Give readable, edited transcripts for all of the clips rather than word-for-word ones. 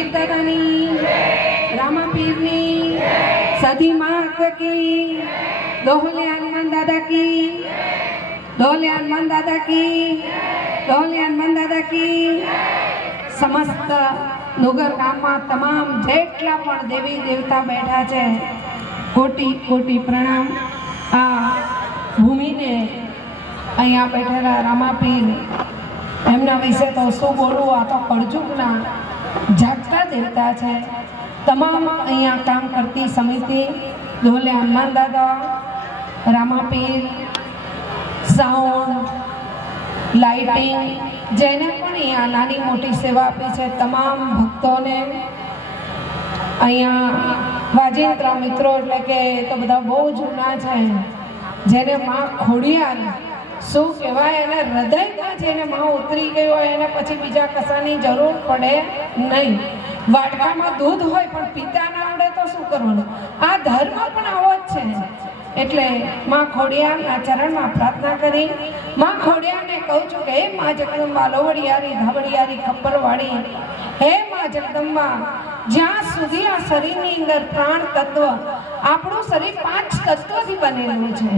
પીર દાદાની, રામા પીરની, સધી માત કી, દોહલે હનુમાન દાદા કી, દોહલે હનુમાન દાદા કી, દોહલે હનુમાન દાદા કી। સમસ્ત નગર ગામમાં તમામ જેટલા પણ દેવી દેવતા બેઠા છે, કોટી કોટી પ્રણામ। આ ભૂમિને અહીંયા બેઠેલા રામા પીર, એમના વિશે તો શું બોલવું, આ તો કળજુગના જાગતા દેવતા છે। તમામ અહીંયા કામ કરતી સમિતિ, દોહલે હનુમાન દાદા, રામા પીર, સાઉન્ડ, લાઇટિંગ, જેને પણ અહીંયા નાની મોટી સેવા આપી છે, તમામ ભક્તોને, અહીંયા વાજિંત્ર મિત્રો એટલે કે તો બધા બહુ જૂના છે, જેને માં ખોડિયાર શું કહેવાય, એને હૃદયમાં જેને માં ઉતરી ગયો હોય એને પછી બીજા કશાની જરૂર પડે નહીં। વાટકામાં દૂધ હોય પણ પીતા ના આવડે તો શું કરવાનું? આ ધર્મ પણ આવો જ છે। એટલે માં ખોડિયારના ચરણમાં પ્રાર્થના કરી, માં ખોડિયારને કહું છું કે હે માં જગદંબા લોવડિયારી ધાવડિયારી ખપ્પરવાળી, હે માં જગદંબા, જ્યાં સુધી આ શરીરની અંદર પ્રાણ તત્વ, આપણું શરીર 5 તત્વથી બનેલું છે,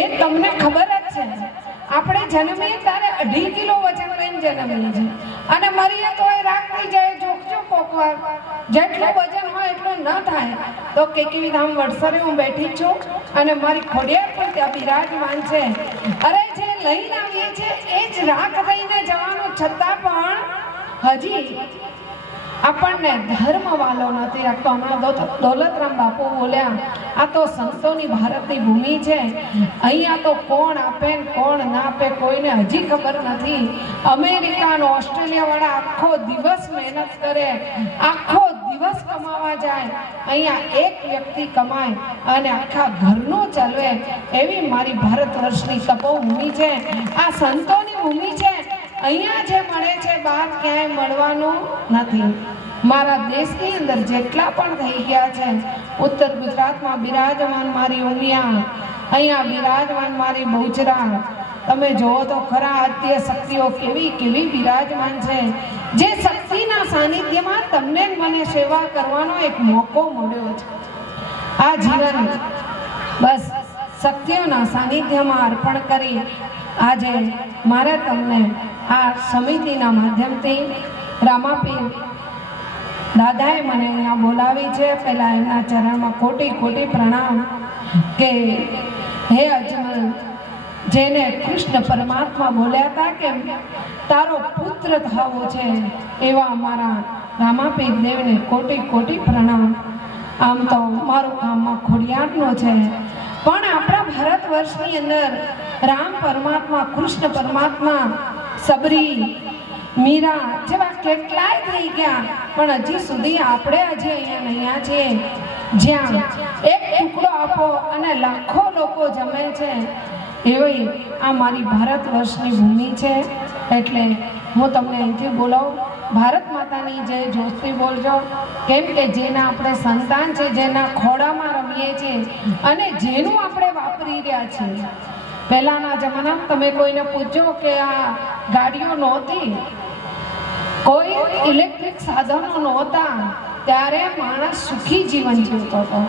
એ તમને ખબર જ છે। આપણે જન્મીએ ત્યારે 2.5 કિલો વજન લઈને જન્મીએ છીએ અને મરીએ તો એ રાખ થઈ જાય, જોખજો કોકવાર જેટલું વજન હોય એટલું ન થાય। તો કેકેવી ધામ વડસરે હું બેઠી છું અને મારી ખોડિયાર પણ ત્યાં બિરાજમાન છે। અરે જે લઈને આવીએ છીએ એ જ રાખ થઈને જવાનું, છતાં પણ હજી આપણને ધર્મ વાલો નથી રાખતો। હમણાં દોલતરામ બાપુ બોલ્યા, આ તો સંતોની ભારતની ભૂમિ છે, અહીંયા તો કોણ આપે ને કોણ ના આપે કોઈને હજી ખબર નથી। અમેરિકા અને ઓસ્ટ્રેલિયા વાળા આખો દિવસ મહેનત કરે, આખો દિવસ કમાવા જાય, અહીંયા એક વ્યક્તિ કમાય અને આખા ઘરનું ચલવે, એવી મારી ભારત વર્ષની તપોભૂમિ છે, આ સંતોની ભૂમિ છે। અહીંયા જે મળે છે બહાર ક્યાંય મળવાનું નથી। મારા દેશની અંદર જેટલા પણ થઈ ગયા છે, ઉત્તર ગુજરાતમાં બિરાજમાન મારી ઉમિયા, અહીંયા બિરાજમાન મારી બહુચરા, તમે જોવો તો ખરા આદ્ય શક્તિઓ કેવી કેવી બિરાજમાન છે, જે શક્તિના સાનિધ્યમાં તમને મને સેવા કરવાનો એક મોકો મળ્યો છે। આ જીવન બસ શક્તિઓના સાનિધ્યમાં અર્પણ કરી આજે મારે તમને આ સમિતિના માધ્યમથી રામા પીર દાદાએ મને અહીંયા બોલાવી છે। પહેલાં એમના ચરણમાં કોટી કોટી પ્રણામ કે હે અજમલ, જેને કૃષ્ણ પરમાત્મા બોલ્યા હતા કે તારો પુત્ર થવો છે, એવા અમારા રામા પીર દેવને કોટી કોટી પ્રણામ। આમ તો મારું ગામમાં ખોડિયારનું છે, પણ આપણા ભારત વર્ષની અંદર રામ પરમાત્મા, કૃષ્ણ પરમાત્મા, સબરી, મીરા જેવા કેટલાય થઈ ગયા, પણ હજી સુધી આપણે હજી અહીંયા છીએ જ્યાં એક ટુકડો આપો અને લાખો લોકો જમે છે, એવી આ મારી ભારત વર્ષની ભૂમિ છે। એટલે હું તમને અહીંથી બોલાવું, ભારત માતાની જય જોશથી બોલજો, કેમ કે જેના આપણે સંતાન છે, જેના ખોડામાં રમીએ છીએ અને જેનું આપણે વાપરી રહ્યા છીએ। પહેલાના જમાનામાં તમે કોઈને પૂછજો કે આ ગાડીઓ નહોતી, કોઈ ઇલેક્ટ્રિક સાધનો નહોતા, ત્યારે માણસ સુખી જીવન જીવતો હતો।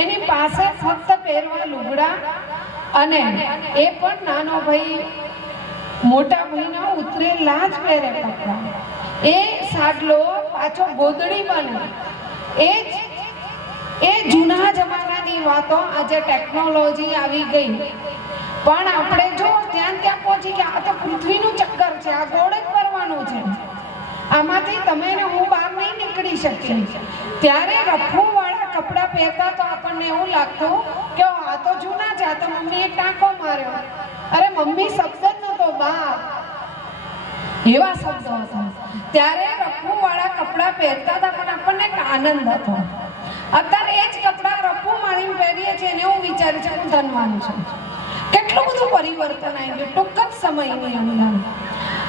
એની પાસે ફક્ત પહેરવા લુગડા અને એ પણ નાનો ભાઈ મોટા ભાઈના ઉતરેલા જ પહેરે કપડા, એ સાડલો પાછો ગોદડી બને, એ જૂના જમાનાની વાતો। આજે ટેકનોલોજી આવી ગઈ, પણ આપણે જો ત્યાં પહોંચી ગયા, આ તો પૃથ્વીનું ચક્કર છે, આ ગોળ જ ફરવાનું છે, આમાંથી તમે ને હું બહાર નહીં નીકળી શકીએ। ત્યારે રફુવાળા કપડાં પહેરતા તો આપણને એવું લાગતું કે આ તો જૂના છે, આ તો મમ્મીએ ટાંકો માર્યો, અરે મમ્મી શબ્દ જ નહોતો, બાપ એવા શબ્દો હતા। ત્યારે રફુવાળા કપડાં પહેરતા હતા, પણ આપણને એક આનંદ હતો। અત્યારે એ જ કપડાં રફુ મારીને પહેરીએ છીએ અને એવું વિચારે છે હું ધનવાન છું। કેટલું બધું પરિવર્તન આવી ગયું ટૂંક જ સમયની અંદર।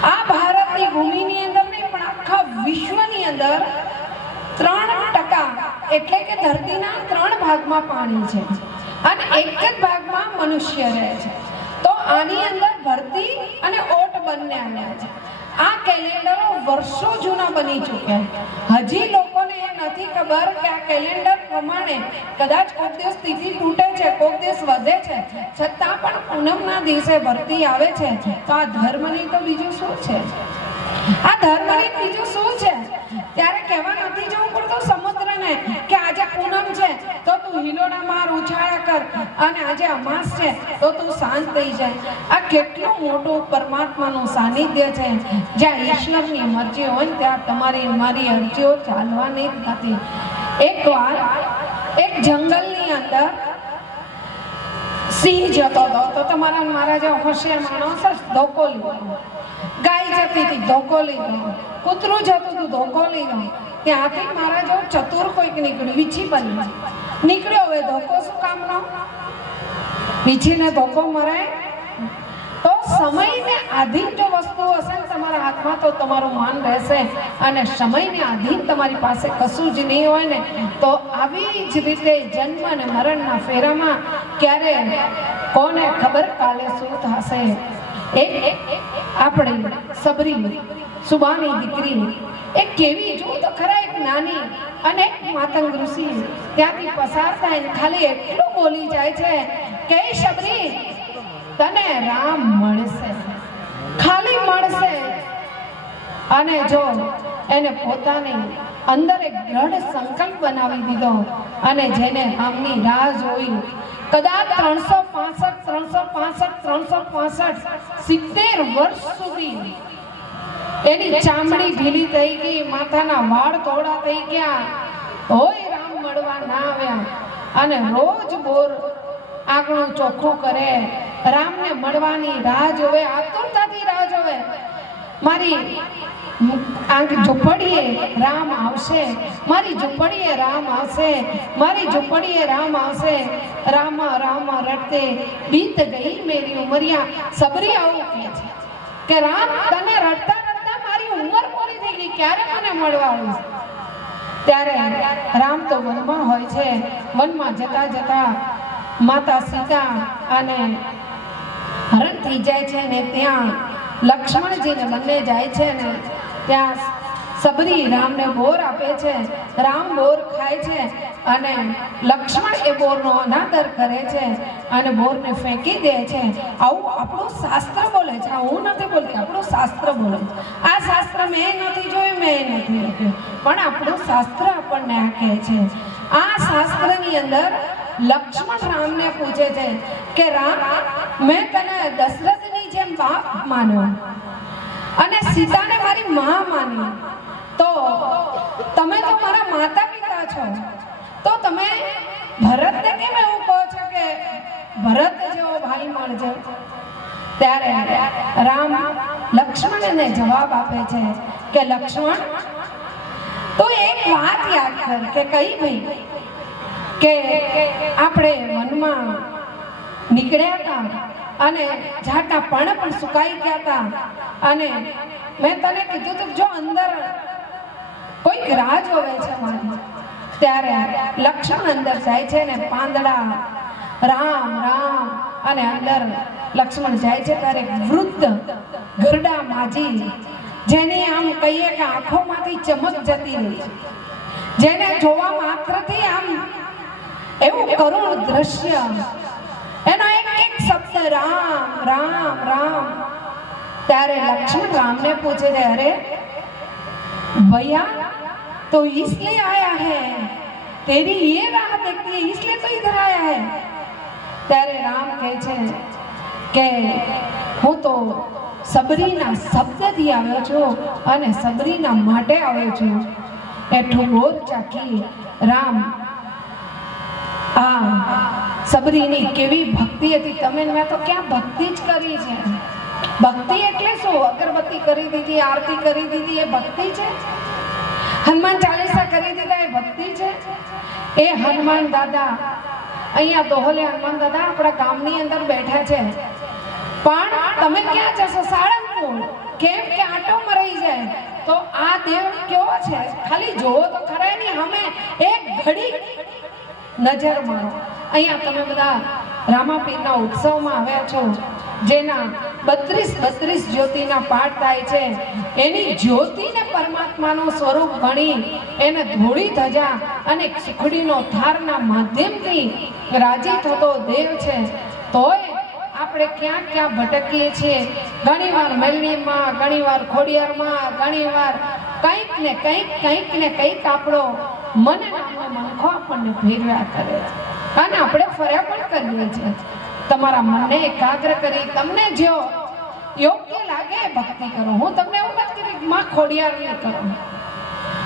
આ ભારતની ભૂમિની અંદર નહીં પણ આખા વિશ્વની અંદર 3% એટલે કે ધરતીના 3 ભાગમાં પાણી છે અને એક જ ભાગમાં મનુષ્ય રહે છે। તો આની અંદર ભરતી અને ઓટ બંને આવ્યા છે। આ કેલેન્ડરો વર્ષો જૂના બની ચૂક્યા. હજી લોકોને એ નથી ખબર કે આ કેલેન્ડર પ્રમાણે કદાચ કોઈક દિવસ તિથિ તૂટે છે, કોઈક દિવસ વધે છે, છતાં પણ પૂનમના દિવસે ભરતી આવે છે. તો આ ધર્મની તો બીજું શું છે? આ ધર્મની બીજું શું છે? ત્યારે કહેવા નથી જવું પડતું સમુદ્રને કે આજે પૂનમ છે તો તું હિલોડા માર, ઉછાળા કર, અને આજે અમાસ છે તો તું શાંત થઈ જાય. આ કેટલું મોટું પરમાત્માનું સાનિધ્ય છે. જ્યાં ઈશ્વરની મરજી હોય ને ત્યાં તમારી મારી અરજીઓ ચાલવાની જ નથી. એકવાર એક જંગલની અંદર સિંહ જતો હતો. તો તમારા મારા જેવો હોશિયાર માણસ ધોકો લીધો, ગાય જતી હતી ધોકો લીધો, કૂતરું જતું હતું ધોકો લીધો. ત્યાંથી મારા જેવો ચતુર કોઈક નીકળ્યું, વીછી બની નીકળ્યો. હવે ધોકો શું કામનો? વીછીને ધોકો મરાય? તો સમયને આધીન જો વસ્તુ હશે ને તમારા હાથમાં તો તમારું માન રહેશે, અને સમયને આધીન તમારી પાસે કશું જ નહીં હોય ને તો આવી જ રીતે જન્મ અને મરણના ફેરામાં ક્યારે કોને ખબર કાલે શું થશે. આપણે સબરી સુબાની દીકરી એક કેવી જો તો ખરા એક નાની અને માતંગ ઋષિ ત્યાંથી પસાર થાય ખાલી એટલું બોલી જાય છે કે સબરી તને રામ મળશે, ખાલી મળશે. અને જો એને પોતાની અંદર એક દ્રઢ સંકલ્પ બનાવી દીધો અને જેને રામની રાહ જોઈ કદાચ 365 70 વર્ષ સુધી એની ચામડી ઢીલી થઈ ગઈ, માથાના વાળ થોડા થઈ ગયા, તોય રામ મળવા ના આવ્યા. અને રોજ બોર આંગણું ચોખ્ખું કરે, રામને મળવાની રાહ જોવે, આતુરતાથી રાહ જોવે. મારી ઝૂંપડીએ રામ આવશે, મારી ઝૂંપડીએ રામ આવશે, મારી ઝૂંપડીએ રામ આવશે. રામ રામ રડતે બીત ગઈ મેરી ઉમરિયા. સબરી આવું કહે છે કે રામ તને રડતા રડતા મારી ઉંમર પૂરી થઈ ગઈ, ક્યારે મને મળવા આવીશ? ત્યારે રામ તો વનમાં હોય છે. વનમાં જતા જતા માતા સીતા અને હરણ થઈ જાય છે ને ત્યાં લક્ષ્મણજીને બંને જાય છે ને ત્યાં સબરી રામને બોર આપે છે. રામ બોર ખાય છે અને લક્ષ્મણ એ બોરનો અનાદર કરે છે અને બોરને ફેંકી દે છે. આવું આપણું શાસ્ત્ર બોલે છે, હું નથી બોલતી, આપણું શાસ્ત્ર બોલે છે. આ શાસ્ત્ર મેં નથી જોયું, મેં નથી લખ્યું, પણ આપણું શાસ્ત્ર આપણને આ કહે છે. આ શાસ્ત્રની અંદર લક્ષ્મણ રામને પૂછે છે કે રામ, મેં તને દશરથની જેમ બાપ માન્યો અને સીતાને મારી માં માની, તો તમે તો મારા માતા પિતા છો, તો તમે ભરતને કેમ એવું કહો છો કે ભરત જેવો ભાઈ મળજો? ત્યારે રામ લક્ષ્મણને જવાબ આપે છે કે લક્ષ્મણ, તો એક વાત યાદ કર કે કઈ ભાઈ કે આપણે વનમાં નીકળ્યા હતા અને ઝાડના પાન પણ સુકાઈ ગયા હતા, અને મેં તને કીધું તો જો અંદર કોઈક રાહ જોવે છે મારી. ત્યારે લક્ષ્મણ અંદર જાય છે ને પાંદડા રામ રામ, અને અંદર લક્ષ્મણ જાય છે ત્યારે વૃદ્ધ ગરડા માજી, જેની આમ કહીએ કે આંખોમાંથી ચમક જતી રહી, જેને જોવા માત્રથી આમ એવું કરુણ દ્રશ્ય, એનો એક એક શબ્દ રામ રામ રામ. ત્યારે લક્ષ્મણ રામને પૂછે છે, અરે भैया तो इसलिए आया है, तेरी ये राह देखती है इसलिए तो इधर आया है. ત્યારે રામ કહે છે કે હું તો સબરીના શબ્દથી આવ્યો છું અને સબરીના માટે આવ્યો છું. એટલું બોર ચાખી રામ આ સબરીની કેવી ભક્તિ હતી. તમે મેં તો ક્યાં ભક્તિ જ કરી છે. ભક્તિ એટલે શું? અગરબત્તી કરી દીધી, આરતી કરી દીધી, એ ભક્તિ છે? હનુમાન ચાલીસા કરી દીધા, એ ભક્તિ છે? એ હનુમાન દાદા અહીંયા દોહલે હનુમાન દાદા આપણા ગામની અંદર બેઠા છે, પણ તમે ક્યાં જશો? સાળંગપુર. કેમ કે આટો મરાઈ જાય તો આ દેવ કેવો છે ખાલી જોવો તો ખરા નહીં, અમે એક ઘડી નજર મારો. અહીંયા તમે બધા રામાપીરના ઉત્સવમાં આવ્યા છો, જેના 32 જ્યોતિના પાઠ થાય છે, એની જ્યોતિને પરમાત્માનું સ્વરૂપ ગણી એને ધોળી ધજા અને સુખડીનો થારના માધ્યમથી રાજી થતો દેવ છે. તોય આપણે ક્યાં ક્યાં ભટકીએ છીએ. ઘણીવાર મેલડીમાં, ઘણીવાર ખોડિયારમાં, ઘણીવાર કંઈક ને કંઈક આપણો મને નામનો મનખો આપણને ફેરવ્યા કરે છે અને આપણે ફર્યા પણ કરીએ છીએ. તમારા મનને એકાગ્ર કરી તમને જો યોગ્ય લાગે ભક્તિ કરો. હું તમને એવું નથી કહેતી માં ખોડિયારની કરો,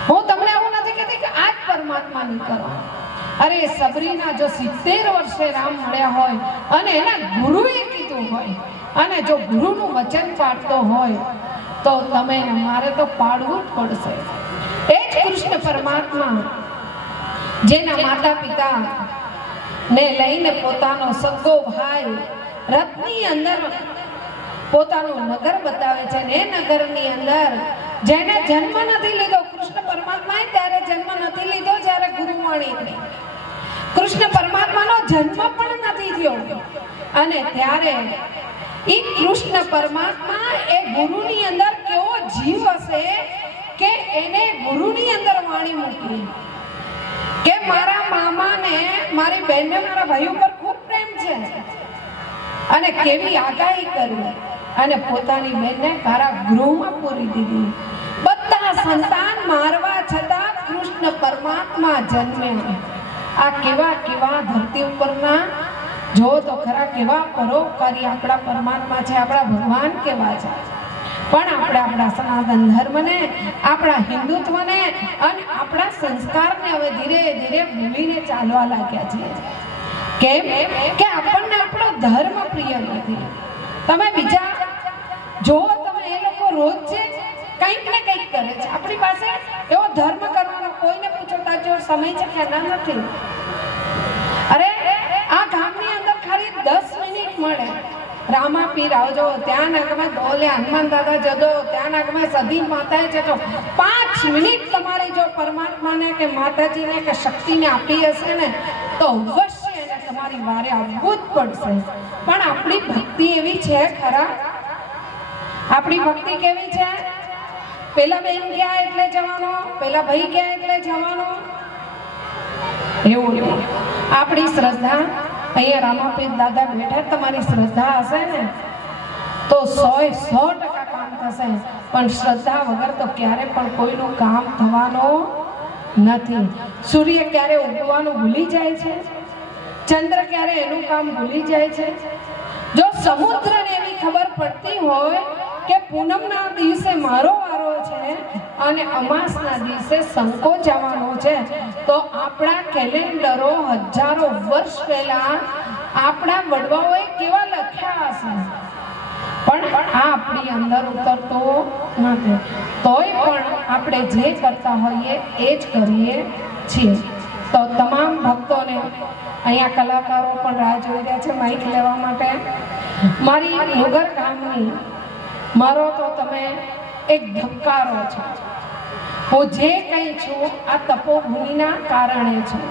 હું તમને એવું નથી કહેતી કે આ જ પરમાત્માની કરો. અરે સબરીના જો 70 વર્ષે રામ મળ્યા હોય અને એના ગુરુએ કીધું હોય અને જો ગુરુનું વચન પાડતો હોય તો તમે મારે તો પાડવું જ પડશે. એ જ કૃષ્ણ પરમાત્મા જેના માતા પિતા ને લઈને પોતાનો સગો ભાઈ રથની અંદર પોતાનું નગર બતાવે છે ને એ નગરની અંદર જેને જન્મ નથી લીધો, કૃષ્ણ પરમાત્માએ ત્યારે જન્મ નથી લીધો જ્યારે ગુરુવાણી, કૃષ્ણ પરમાત્માનો જન્મ પણ નથી થયો અને ત્યારે એ કૃષ્ણ પરમાત્મા એ ગુરુની અંદર કેવો જીવ હશે કે એને ગુરુની અંદર વાણી મૂકી કે મારા મામાને, મારી બહેનને, મારા ભાઈ ઉપર ખૂબ પ્રેમ છે અને કેવી આગાહી કરી અને પોતાની બહેનને કારાગૃહમાં પૂરી દીધી. બધા સંતાન મારવા છતાં કૃષ્ણ પરમાત્મા જન્મ્યા. આ કેવા ધરતી ઉપરના જો તો ખરા કેવા પરોપકારી આપણા પરમાત્મા છે, આપણા ભગવાન કેવા છે. પણ આપણે આપણા સનાતન ધર્મને, આપણા હિન્દુત્વને અને આપણા સંસ્કારને હવે ધીરે ધીરે ભૂલીને ચાલવા લાગ્યા છીએ. કેમ કે આપણને આપણો ધર્મ પ્રિય નથી. તમે બીજા જો તમે એ લોકો રોજ કંઈક ને કંઈક કરે છે. આપણી પાસે એવો ધર્મ કરવાનો કોઈને પૂછો તાજો સમય છે કે ના નથી. અરે આ ગામની અંદર ખાલી 10 મિનિટ મળે. રામા પીર આવજો, ત્યાં ના ગમે બોલે હનુમાન દાદા જજો, ત્યાં ના ગમે સધી માતાએ જજો. 5 મિનિટ તમારી જો પરમાત્માને કે માતાજીને કે શક્તિને આપી હશે ને તો અવશ્ય એને તમારી વારે આવવું જ પડશે. પણ આપણી ભક્તિ એવી છે ખરા? આપણી ભક્તિ કેવી છે? પેલા બેન ગયા એટલે જવાનો, પેલા ભાઈ ગયા એટલે જવાનો, એવું નહીં. આપણી શ્રદ્ધા અહીંયા રામાપીર દાદા બેઠા, તમારી શ્રદ્ધા હશે ને તો 100% કામ થશે. પણ શ્રદ્ધા વગર તો ક્યારે પણ કોઈનું કામ થવાનું નથી. સૂર્ય ક્યારે ઉગવાનું ભૂલી જાય છે, ચંદ્ર ક્યારે એનું કામ ભૂલી જાય છે. જો સમુદ્રને એવી ખબર પડતી હોય કે પૂનમના દિવસે મારો વારો છે અને અમાસના દિવસે સંકોચાવાનો છે તો આપણા કેલેન્ડરો હજારો વર્ષ પહેલા આપણા વડવાઓએ કેવા લખ્યા હશે, પણ આ આપણી અંદર ઉતરતો નથી. તોય પણ આપણે જે કરતા હોઈએ એ જ કરીએ છીએ. તો તમામ ભક્તોને અહીંયા કલાકારો પણ રાહ જોઈ રહ્યા છે માઇક લેવા માટે. મારી નગર ગામની મારો તો તમે એક ધબકારો છો. હું જે કંઈ છું આ તપોભૂમિના કારણે છું.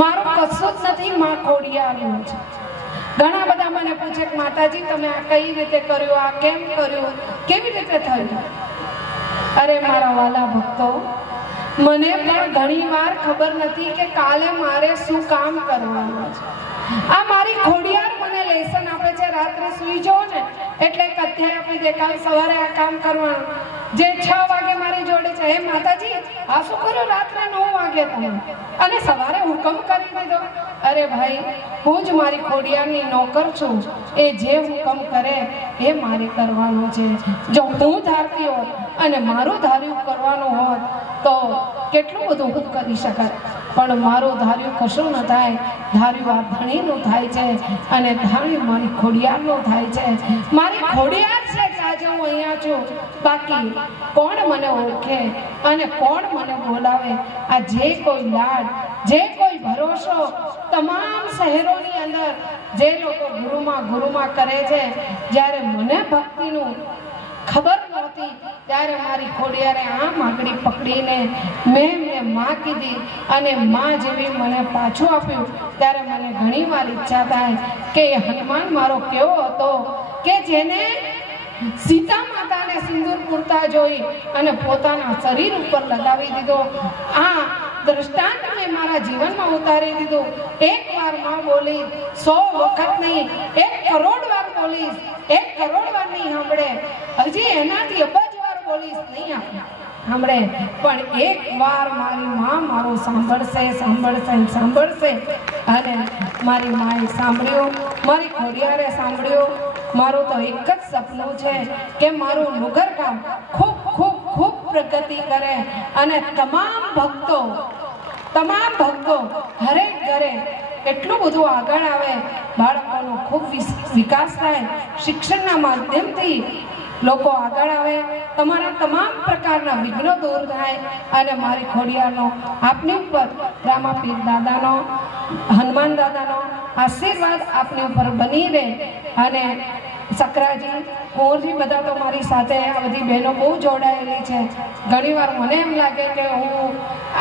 મારું કશું જ નથી, માં ખોડિયારનું છે. ઘણા બધા મને પૂછે કે માતાજી તમે આ કઈ રીતે કર્યું, આ કેમ કર્યું, કેવી રીતે થયું? અરે મારા વાલા ભક્તો, મને પણ ઘણી વાર ખબર નથી કે કાલે મારે શું કામ કરવાનું છે. આ મારી ખોડિયાર મને લેસન આપે છે. રાત્રે સુઈ જાઓ ને એટલે એક અધ્યાય આપી દે, કાલ સવારે આ કામ કરવાનું. જે 6 વાગે મારી જોડે છે, હે માતાજી આ શું કર્યું રાત્રે 9 વાગે તમે અને સવારે હુકમ કરી દીધો. અરે ભાઈ, હું જ મારી ખોડિયારની નોકર છું. એ જે હુકમ કરે એ મારે કરવાનું છે. જો હું ધારતી હોત અને મારું ધાર્યું કરવાનું હોત તો કેટલું બધું હું કરી શકત, પણ મારું ધાર્યું કશું ન થાય. ધાર્યું આ ધણીનું થાય છે અને ધાર્યું મારી ખોડિયારનું થાય છે. મારી ખોડિયાર છે આજે હું અહીંયા છું. બાકી કોણ મને ઓળખે અને કોણ મને બોલાવે? આ જે કોઈ લાડ, જે કોઈ ભરોસો તમામ શહેરોની અંદર જે લોકો ગુરુમાં કરે છે, જ્યારે મને ભક્તિનું ખબર નહોતી ત્યારે મારી ખોડિયારે આમ આંગળી પકડીને મેં માં કીધી અને માં જેવી મને પાછું આપ્યું. ત્યારે મને ઘણી વાર ઈચ્છા થાય કે હનુમાન મારો કેવો હતો કે જેને સીતા માતાને સિંદૂર પૂરતા જોઈ અને પોતાના શરીર ઉપર લગાવી દીધો. આ દ્રષ્ટાંત મેં મારા જીવનમાં ઉતારી દીધું. એક વાર માં બોલી 100 વખત નહીં, 1 કરોડ વાર બોલીશ, 1 કરોડ વાર નહીં સાંભળે, હજી એનાથી અબજ વાર બોલીશ નહીં સાંભળે, પણ એક વાર મારી માં મારું સાંભળશે સાંભળશે સાંભળશે. અને મારી માએ સાંભળ્યું, મારી ખોડિયારે સાંભળ્યું. મારું તો એક જ સપનું છે કે મારું લુગર ગામ ખૂબ ખૂબ ખૂબ પ્રગતિ કરે અને તમામ ભક્તો હરેક ઘરે એટલું બધું આગળ આવે, બાળકોનો ખૂબ વિકાસ થાય, શિક્ષણના માધ્યમથી લોકો આગળ આવે, તમારા તમામ પ્રકારના વિઘ્નો દૂર થાય. અને મારી ખોડિયારનો આપની ઉપર રામાપીર દાદાનો, હનુમાન દાદાનો આશીર્વાદ આપની ઉપર બની રહે. અને સકરાજી, કુંવરજી બધા તો મારી સાથે આ બધી બહેનો બહુ જોડાયેલી છે. ઘણીવાર મને એમ લાગે કે હું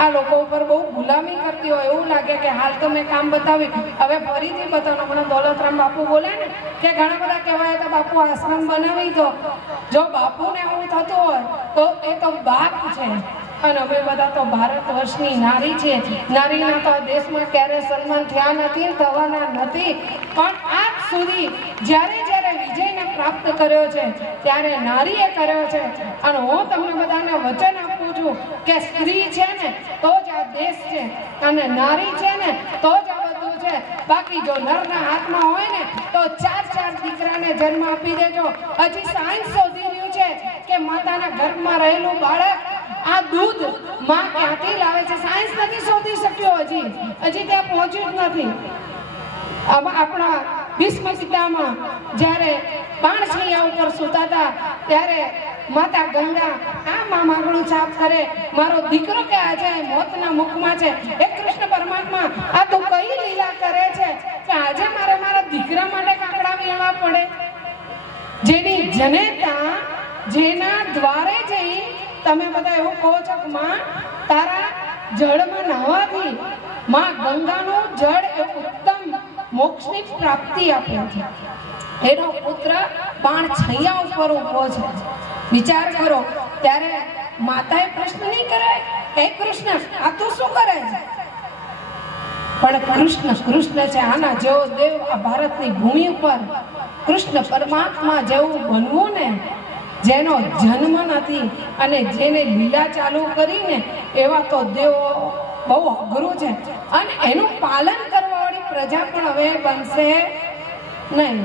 આ લોકો ઉપર બહુ ગુલામી કરતી હોય એવું લાગે કે હાલ તો મેં કામ બતાવ્યું, હવે ફરીથી બતાવવાનું. હમણાં દોલતરામ બાપુ બોલે ને કે ઘણા બધા કહેવાય તો બાપુ આશ્રમ બનાવી દો. જો બાપુને એવું થતું હોય તો એ તો બાપ છે અને અમે બધા તો ભારત વર્ષની નારી છે. નારીના તો દેશમાં ક્યારે સન્માન થયા નથી, થવાના નથી. પણ આજ સુધી જ્યારે વિજયને પ્રાપ્ત કર્યો છે ત્યારે નારીએ કર્યો છે. અને હું તમને બધાને વચન આપું છું કે સ્ત્રી છે ને તો જ આ દેશ છે અને નારી છે ને તો જ આ બધું છે. બાકી જો નરના હાથમાં હોય ને તો 4 દીકરાને જન્મ આપી દેજો. હજી સાયન્સ શોધી રહ્યું છે કે માતાના ગર્ભમાં રહેલું બાળક આ દૂધ માં ક્યાંથી લાવે છે. સાયન્સ નથી શોધી શક્યો, હજી ત્યાં પહોંચ્યું જ નથી. આપણા ભીષ્મ પિતામાં જ્યારે બાણછૈયા ઉપર સૂતા હતા ત્યારે માતા ગંગા આ માગણું છાપ કરે, મારો દીકરો કે આજે મોતના મુખમાં છે. હે કૃષ્ણ પરમાત્મા, આ તો કઈ લીલા કરે છે કે આજે મારે મારા દીકરા માટે કાકડા વીણવા પડે. જેની જનેતા, જેના દ્વારે જઈ તમે બધા એવું કહો છો કે માં તારા જળમાં નાહવાથી માં ગંગાનું જળ એ ઉત્તમ મોક્ષની પ્રાપ્તિ આપે છે. એનો પુત્ર બાણછૈયા ઉપર ઊભો છે. વિચાર કરો, ત્યારે માતાએ પ્રશ્ન નહીં કરે હે કૃષ્ણ આ તું શું કરે છે? પણ કૃષ્ણ છે. આના જેવો દેવ આ ભારતની ભૂમિ ઉપર કૃષ્ણ પરમાત્મા જેવું બનવું ને, જેનો જન્મ નથી અને જેને લીલા ચાલુ કરીને એવા તો દેવો બહુ અઘરું છે. અને એનું પાલન કરવાવાળી પ્રજા પણ હવે બનશે નહીં.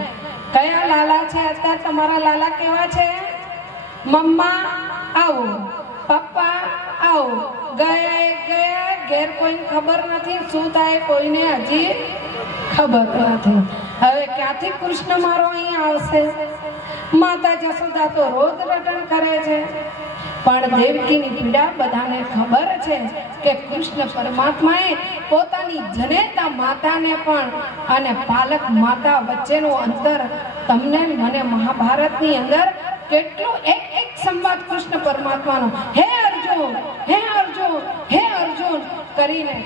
કયા લાલા છે અત્યારે? તમારા લાલા કેવા છે? મમ્મા આવો, પપ્પા આવો, ગયા ઘેર કોઈને ખબર નથી, શું થાય કોઈને હજી ખબર નથી. હવે ક્યાંથી કૃષ્ણ મારો અહીં આવશે? માતા જશોદા તો રોજ રટણ કરે છે, પણ દેવકીની પીડા બધાને ખબર છે કે કૃષ્ણ પરમાત્માએ પોતાની જનેતા માતાને પણ અને પાલક માતા વચ્ચેનું અંતર તમને મને મહાભારતની અંદર કેટલું એક સંવાદ કૃષ્ણ પરમાત્માનો હે અર્જુન હે અર્જુન હે અર્જુન કરીને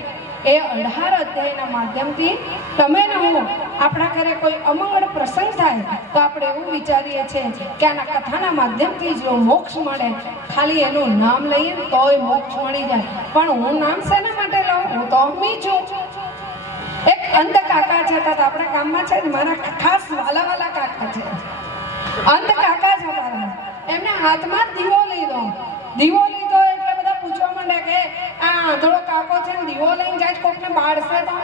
એ 18 અધ્યાયના માધ્યમથી તમે ને હું આપણા ઘરે કોઈ અમંગળ પ્રસંગ થાય તો આપણે એવું વિચારીએ છીએ કે આના કથાના માધ્યમથી જો મોક્ષ મળે, ખાલી એનું નામ લઈએ તોય મોક્ષ મળી જાય. પણ હું નામ શેના માટે લઉં? હું તો અમ્મી છું. એક અંધ કાકા છે, તો આપણા ગામમાં છે ને, મારા ખાસ વાલા કાકા છે, અંધ કાકા છે મારા. એમને હાથમાં દીવો લીધો એટલે બધા પૂછવા માંડે કે આ આંધળો કાકો છે ને દીવો લઈને જાય, કોકને બાળશે તો?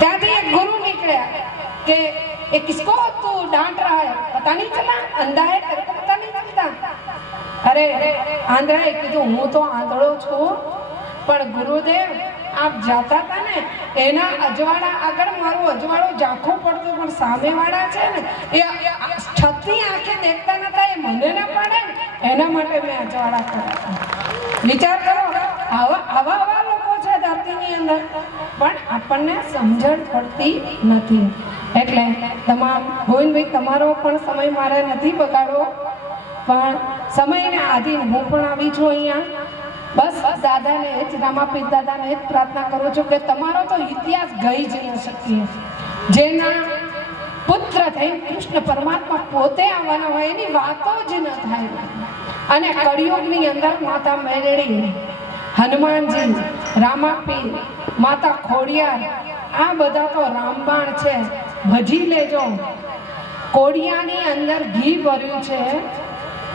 ત્યાંથી એક ગુરુ નીકળ્યા કે ये किसको तू डांट रहा है? पता नहीं चला? अंधा है, तेरे को पता नहीं चलता? अरे आंधळा कीधुं હું તો આંધળો છું, પણ ગુરુદેવ આપ જાતા હતા ને એના અજવાળા આગળ મારું અજવાળું ઝાંખું પડતું, પણ સામેવાળા છે ને એ છતી આંખે દેખતા નતા, એ મને ના પાડે એના માટે મેં અજવાળા કર્યા. વિચાર કરો, આવા લોકો છે ધરતીની અંદર, પણ આપણને સમજણ પડતી નથી. એટલે તમામ ગોવિંદભાઈ, તમારો પણ સમય મારે નથી બગાડવો, પણ સમયને આધીન હું પણ આવી છું અહીંયા. બસ દાદાને જ, રામાપીર દાદાને જ પ્રાર્થના કરું છું કે તમારો તો ઇતિહાસ ગઈ જ ન શકીએ. જેના પુત્ર પુત્ર થઈ કૃષ્ણ પરમાત્મા પોતે આવવાના હોય એની વાતો જ ન થાય. અને કળિયુગની અંદર માતા મેલડી, હનુમાનજી, રામાપીર, માતા ખોડિયાર, આ બધા તો રામબાણ છે. ભજી લેજો, કોડિયાની અંદર ઘી ભર્યું છે,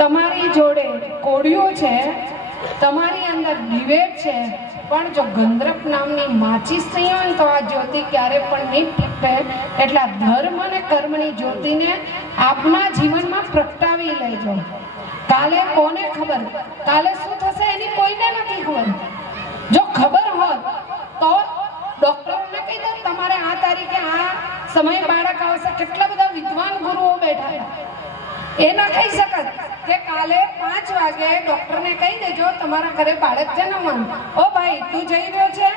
તમારી જોડે કોડિયું છે, તમારી અંદર દિવેટ છે, પણ જો ગંધર્પ નામની માચીસ નહીં હોય તો આ જ્યોતિ ક્યારે પણ નહીં પ્રગટે. એટલે ધર્મ અને કર્મની જ્યોતિને આપના જીવનમાં પ્રગટાવી લેજો. કાલે કોને ખબર કાલે શું થશે એની કોઈને નથી ખબર. જો ખબર હોત તો ડોક્ટરોને કહી દો તમારે આ તારીખે આ સમય બાળક આવશે. કેટલા બધા વિદ્વાન ગુરુઓ બેઠા એ ના કહી શકત કે કાલે 5 વાગે ડોક્ટરને કહી દેજો તમારા ઘરે બાળક જન્મવાનું. ઓ ભાઈ તું જઈ રહ્યો છે,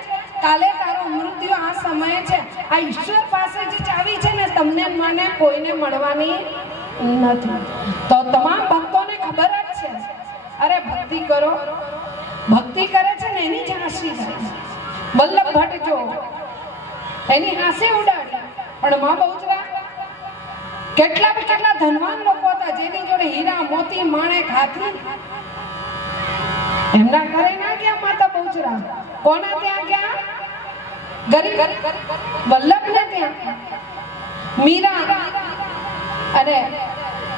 કાલે તારો મૃત્યુ આ સમયે છે. આ ઈશ્વર પાસે જે ચાવી છે ને તમને મને કોઈને મળવાની નથી. તો તમામ ભક્તોને ખબર જ છે. અરે ભક્તિ કરો, ભક્તિ કરે છે ને એની જ હાંસી થાય. વલ્લભ ભટ્ટ જો એની હાંસી ઉડાડી, પણ મા બહુચરા કેટલા ધનવાન લોકો હતા જેની જોડે હીરા મોતી માણેક હાથી. એમના ઘરે ના ગયા માતા બહુચરા, કોના ત્યાં ગયા? ગરીબ વલ્લભને ત્યાં. મીરા અને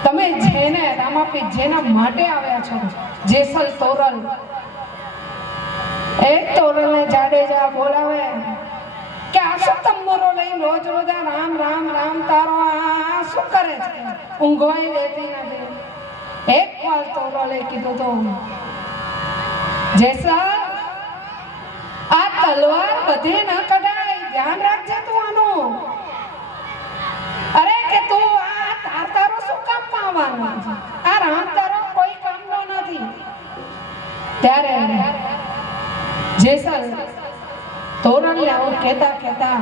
તમે જેને રામાપીર જેના માટે આવ્યા છો, જેસલ તોરલ, એ તોરલને જાડેજા બોલાવે કે આ શું તંબુરો લઈ રોજ રોજ રામ રામ રામ તારો આ શું કરે છે? ઊંઘવાઈ લેતી નથી. એક વાર તોરલે કીધું તો જેસલ આ તલવાર બધે ન કઢાય, ધ્યાન રાખજે તું આનું. અરે કે તું આ તારો શું કામમાં આવવાનો? આ રામ તારો કોઈ કામનો નથી. ત્યારે જેસલ તોરણને આવું કહેતા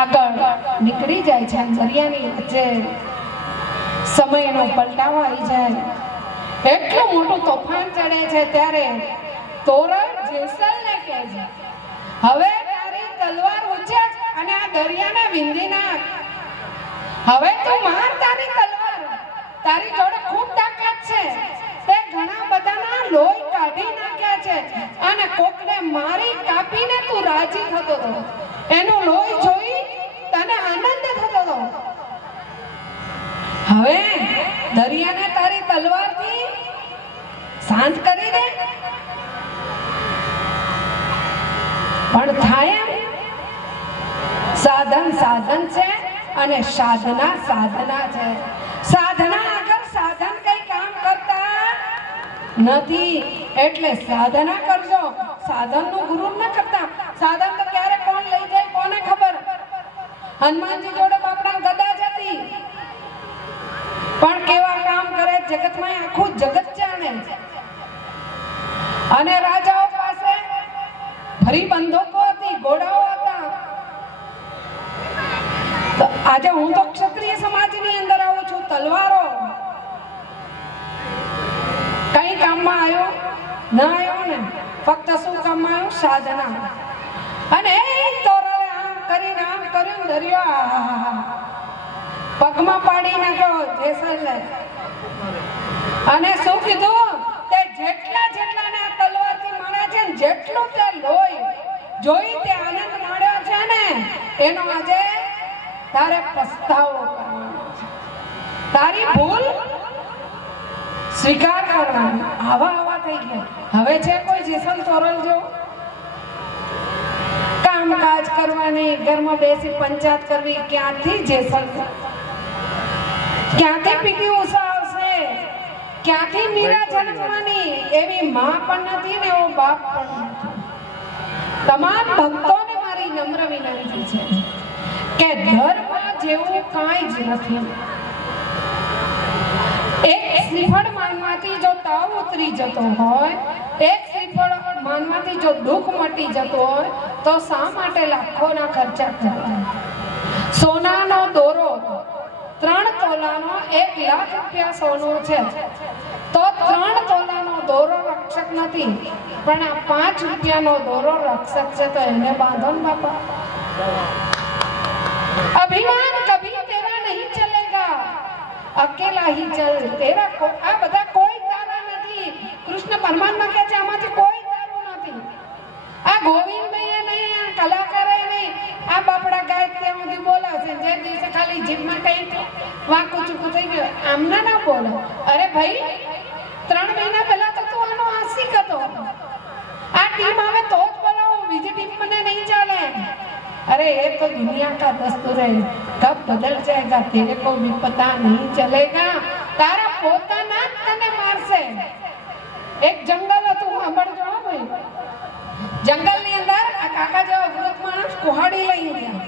આગળ નીકળી જાય છે. દરિયાની વચ્ચે સમયનો પલટાવો આવી જાય, એટલું મોટું તોફાન ચડે છે. ત્યારે તોરણ જેસલને કહે છે, હવે તારી તલવાર ઉંચક અને આ દરિયાને વિંધી નાખ. હવે તું માર તારી તલવાર, તારી જોડે ખૂબ તાકાત છે. તે ઘણા બધાના લોહી કાઢી નાખ્યા છે અને કોકને મારી કાપીને તું રાજી થતો હતો. એનું લોહી જોઈ તને આનંદ થતો હતો. હવે દરિયાને તારી તલવારથી શાંત કરી દે. પણ થાય એમ? સાધન છે અને સાધના છે. સાધના આગળ સાધન કઈ કામ કરતા નથી. એટલે સાધના કરજો, સાધનનું ગુરુ ન કરતા. સાધન તો ક્યારે કોણ લઈ જાય કોને ખબર. હનુમાનજી જોડે બાપડા ગદા જ હતી, પણ કેવા કામ કરે જગતમાં આખું જગત જાણે. અને રાજાઓ પાસે ફરી બંદૂકો હતી, ઘોડાઓ હતા. આજે હું તો ક્ષત્રિય સમાજની અંદર આવું છું. તલવારો કઈ કામમાં આવ્યો ના આવ્યો ને, ફક્ત શું કામમાં આવ્યો? સાધના. અને તોરલે આમ કરીને આમ કર્યું, દરિયો પગમાં પાડી નાખ્યો જેસલને. અને શું કીધું? તે જેટલા ને આ તલવારથી માર્યા છે, જેટલું તે લોહી જોઈ તે આનંદ માણ્યો છે ને, એનો આજે તારે પસ્તાવો કરવાનો છે. તારી ભૂલ સ્વીકાર કરવાનો. આવા થઈ ગયા. હવે છે કોઈ જેસલ તોરલ જો કામકાજ કરવાની, ઘરમાં બેસી પંચાયત કરવી? ક્યાંથી જેસલ, ક્યાંથી પીટી ઉષા આવશે, ક્યાંથી મીરા જન્મવાની? એવી માં પણ નથી ને એવો બાપ પણ નથી. તમામ ભક્તોને મારી નમ્ર વિનંતી છે કે ધર્મ જેવું કાંઈ જ નથી. એક શ્રીફળ માનવાથી જો તાવ ઉતરી જતો હોય, એક શ્રીફળ માનવાથી જો દુઃખ મટી જતો હોય, તો શા માટે લાખોના ખર્ચા કરવા? સોનાનો દોરો 3 તોલાનો 1 લાખ રૂપિયા સોનું છે, તો 3 તોલાનો દોરો રક્ષક નથી, પણ આ 5 રૂપિયાનો દોરો રક્ષક છે. તો એને બાંધો ને બાપા. અભિમાન અકેલા હી ચલ તેરા આ બધા કોઈ તારા નથી. કૃષ્ણ પરમાત્મા કહે છે આમાંથી કોઈ તારું નથી. આ ગોવિંદભાઈ નહીં, આ કલાકારે નહીં, આ બાપડા ગાય ત્યાં સુધી બોલાવશે. જે દિવસે ખાલી જીભમાં કઈ વાંકું ચૂકું થઈ ગયું આમના ના બોલો. અરે ભાઈ 3 મહિના પહેલા તો તું આનો આશિક હતો. આ ટીમ આવે તો જ બોલાવો, બીજી ટીમ મને નહીં ચાલે. अरे ये तो दुनिया का दस्तूर है, कब बदल जाएगा तेरे को भी पता नहीं चलेगा. तारा पोताना तने मारसे. एक जंगल હતું સાંભળજો ભાઈ. જંગલ ની અંદર આ કાકા જેવા વૃદ્ધ માણસ કુહાડી લઈ ગયા.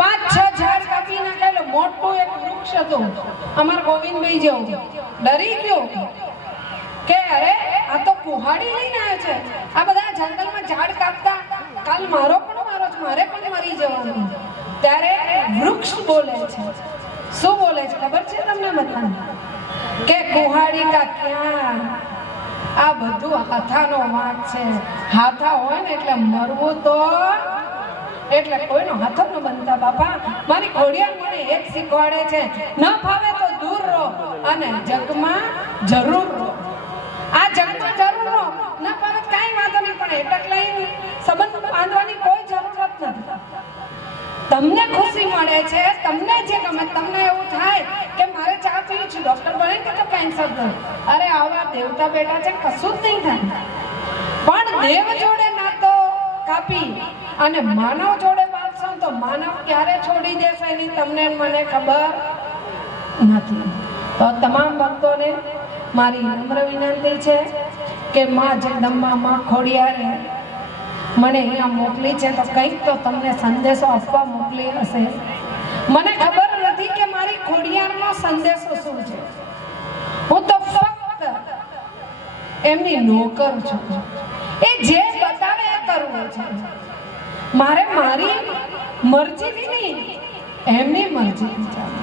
5-6 ઝાડ કાપી નાખેલો મોટું એક વૃક્ષ હતું. અમાર ગોવિંદભાઈ જેવું ડરી ગયો કે અરે આ તો કુહાડી લઈને આવ્યો છે. આ બધા જંગલમાં ઝાડ કાપતા કાલ મારો પણ મારે પણ મરી જવાનું. ત્યારે વૃક્ષ બોલે છે. શું બોલે છે ખબર છે તમને બધાને? કે કુહાડી કા ક્યાં, આ બધું હાથાનો વાંક છે. હાથા હોય ને એટલે મરવું તો એટલે કોઈનો હાથો ન બનતા. બાપા મારી ખોડિયાર મને એક શીખવાડે છે, ન ફાવે તો દૂર રહો અને જગમાં જરૂર રહો. આ જગમાં જરૂર રહો, ન ફાવે કાંઈ વાંધો નહીં, પણ એટક લઈને સંબંધ બાંધવાની કોઈ જરૂરત નથી. તમને ખુશી મળે છે, તમને જે ગમે, તમને એવું થાય કે મારે ચા પીવું છે, ડોક્ટર બને કે તો કેન્સર થયું. અરે આવા દેવતા બેટા છે, કશું જ નહીં થાય. પણ દેવ જોડે નાતો કાપી અને માનવ જોડે બાંધશો તો માનવ ક્યારે છોડી દેશે એની તમને મને ખબર નથી. તો તમામ ભક્તોને મારી નમ્ર વિનંતી છે કે માં જગદંબા માં ખોડિયારે મને અહીંયા મોકલી છે તો કંઈક તો તમને સંદેશો આપવા મોકલી હશે. મને ખબર નથી કે મારી ખોડિયારનો સંદેશો શું છે. હું તો ફક્ત એમની નોકર છું. એ જે બતાવે એ કરવું છે. મારે મારી મરજીથી નહીં, એમની મરજીથી ચાલે.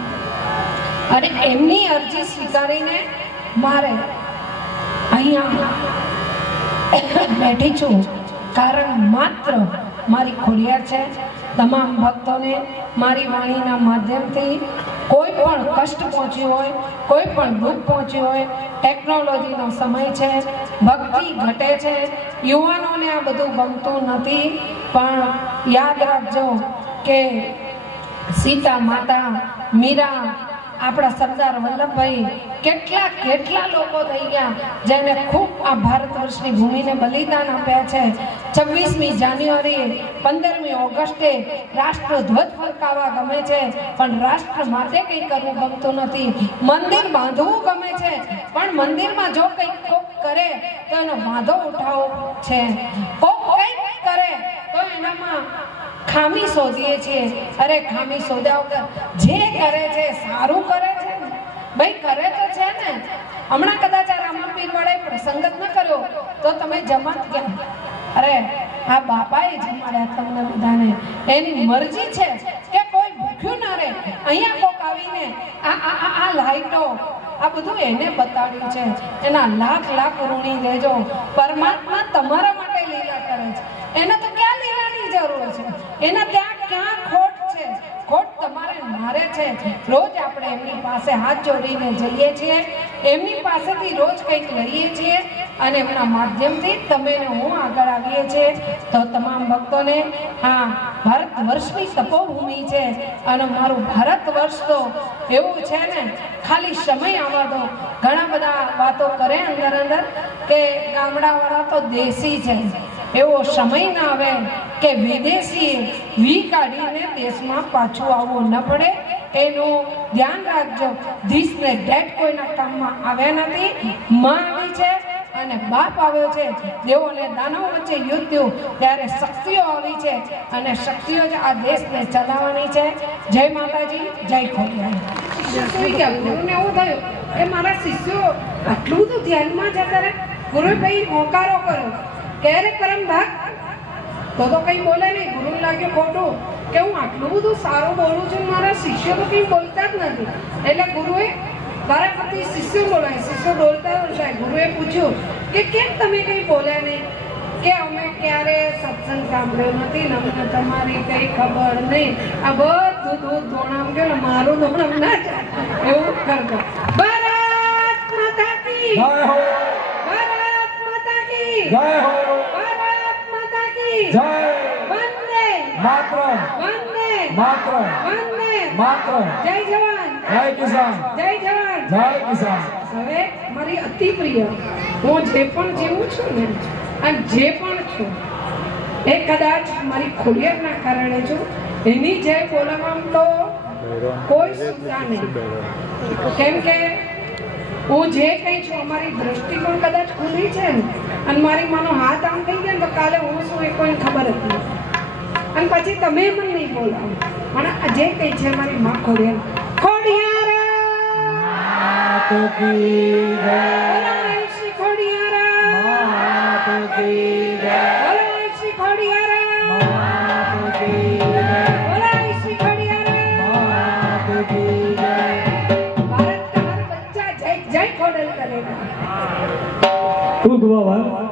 અને એમની અરજી સ્વીકારીને મારે અહીંયા બેઠી છું. કારણ માત્ર મારી ખોડિયાર છે. તમામ ભક્તોને મારી વાણીના માધ્યમથી કોઈ પણ કષ્ટ પહોંચ્યું હોય, કોઈ પણ દુઃખ પહોંચ્યું હોય, ટેકનોલોજીનો સમય છે, ભક્તિ ઘટે છે, યુવાનોને આ બધું ગમતું નથી. પણ યાદ રાખજો કે સીતા માતા, મીરા, આપણા સરદાર વલ્લભભાઈ, કેટલા લોકો થઈ ગયા જેને ખૂબ આ ભારત વર્ષની ભૂમિને બલિદાન આપ્યા છે. 26મી જાન્યુઆરી, 15મી ઓગસ્ટે રાષ્ટ્રધ્વજ ફરકાવવા ગમે છે, પણ રાષ્ટ્ર માટે કંઈ કરવું ગમતું નથી. મંદિર બાંધવું ગમે છે, પણ મંદિરમાં જો કંઈક કોક કરે તો એનો વાંધો ઉઠાવવો છે. કોક કંઈક કરે તો એનામાં ખામી શોધીએ છીએ. અરે ખામી શોધ્યા વગર જે કરે છે સારું કરે છે ને ભાઈ, કરે તો છે ને. હમણાં કદાચ આ રામાપીર વાળાએ પ્રસંગ જ ન કર્યો તો તમે જમત ગયા. અરે આ બાપાએ જમાડ્યા તમને બધાને. એની મરજી છે કે કોઈ ભૂખ્યું ના રહે. અહીંયા કોક આવીને આ લાઈટો આ બધું એને બતાડ્યું છે. એના લાખ ઋણી દેજો. પરમાત્મા તમારા માટે લીલા કરે છે. એને તો ક્યાં લીલાની જરૂર છે? એના ત્યાં ક્યાં ખોટ છે? ખોટ તમારે મારે છે. રોજ આપણે એમની પાસે હાથ જોડીને જઈએ છીએ, એમની પાસેથી રોજ કંઈક લઈએ છીએ અને એમના માધ્યમથી તમે ને હું આગળ આવીએ છીએ. તો તમામ ભક્તોને હા, ભારત વર્ષની તપોભૂમિ છે અને મારું ભારત વર્ષ તો એવું છે ને, ખાલી સમય આવવા દો. ઘણા બધા વાતો કરે અંદર કે ગામડાવાળા તો દેશી છે. એવો સમય ના આવે કે વિદેશી વી કાઢીને દેશમાં પાછું આવવું ન પડે. એનું ધ્યાન રાખજો. ધીસ ને ડેટ કોઈના કામમાં આવ્યા નથી. માં આવી છે અને બાપ આવ્યો છે. દેવોને દાનવો વચ્ચે યુદ્ધ થયું ત્યારે શક્તિઓ આવી છે અને શક્તિઓ જ આ દેશને ચલાવવાની છે. જય માતાજી, જય ખોડિયાર. ગુરુને એવું થયું કે મારા શિષ્યો આટલું બધું ધ્યાનમાં જતા રહે. ગુરુએ ભાઈ હોકારો કર્યો કે રે કરમ ભાગ તો કઈ બોલે નહીં. ગુરુને લાગ્યું ખોટું કે હું આટલું બધું સારું બોલું છું, મારા શિષ્યો તો કંઈ બોલતા જ નથી. એટલે ગુરુએ વારાફરતી શિષ્યો બોલાય, શિષ્યો બોલતા ગુરુએ પૂછ્યું કે કેમ તમે કંઈ બોલ્યા નહીં? કે અમે ક્યારે સત્સંગ સાંભળ્યો નથી ને અમને તમારી કંઈ ખબર નહીં. આ બધું દૂધ દોણામ કે મારું દોણામ ના જાય એવું કરતો. ભારત માતા કી જય હો ભારત માતા કી જય હો ભારત માતા કી જય વંદે માતરમ વંદે માતરમ વંદે માતરમ જય જવાન જય કિસાન જય જવાન જય કિસાન. હવે મારી અતિ પ્રિય હું જે પણ જીવું છું ને અને જે પણ છું એ કદાચ મારી ખોડિયારના કારણે છું. એની જય બોલાવવામાં તો કોઈ સુધરા નહીં, કેમ કે હું જે કંઈ છું અમારી દ્રષ્ટિકોણ કદાચ ખુલ્લી છે ને અને મારી માનો હાથ આમ થઈ ગયા ને તો કાલે હું શું એ કોઈને ખબર જ નથી. અને પછી તમે મને નહીં બોલાવો પણ આ જે કંઈ છે મારી માં ખોડિયાર માત કી જય બોલો શ્રી ખોડિયાર માત કી જય બોલો શ્રી ખોડિયાર માત કી જય બોલો શ્રી ખોડિયાર માત કી જય. ભારત का हर बच्चा जय जय खोडल करेगा. ખૂબ ખૂબ આભાર.